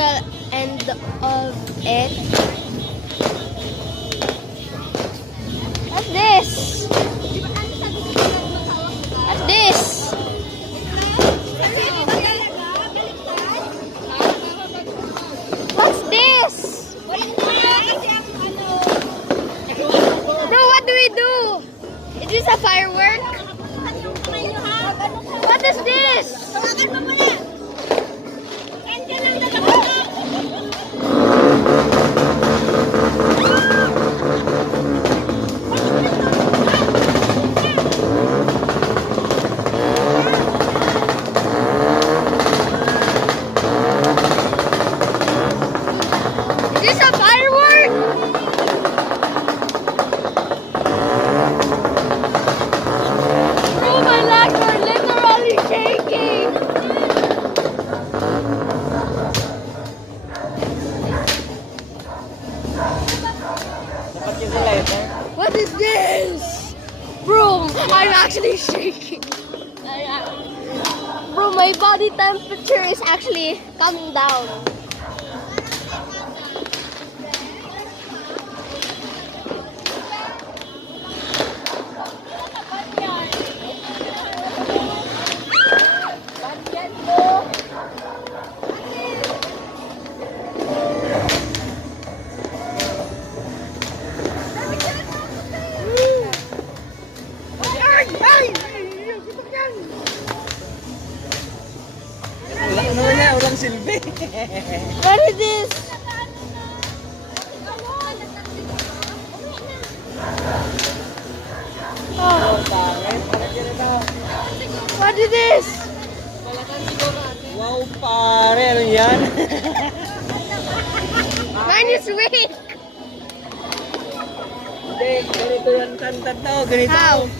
the end of it. What's this? What's this? What's this? No, what do we do? Is this a firework? What is this? Is this a firework? Oh, my legs are literally shaking. What is this? Bro, I'm actually shaking. Bro, my body temperature is actually coming down. Walang silbi. What is this? Oh, what is this? Wow, pare, ano yan? Mine is weak. Hindi, ganito yan, tantan to, ganito. How?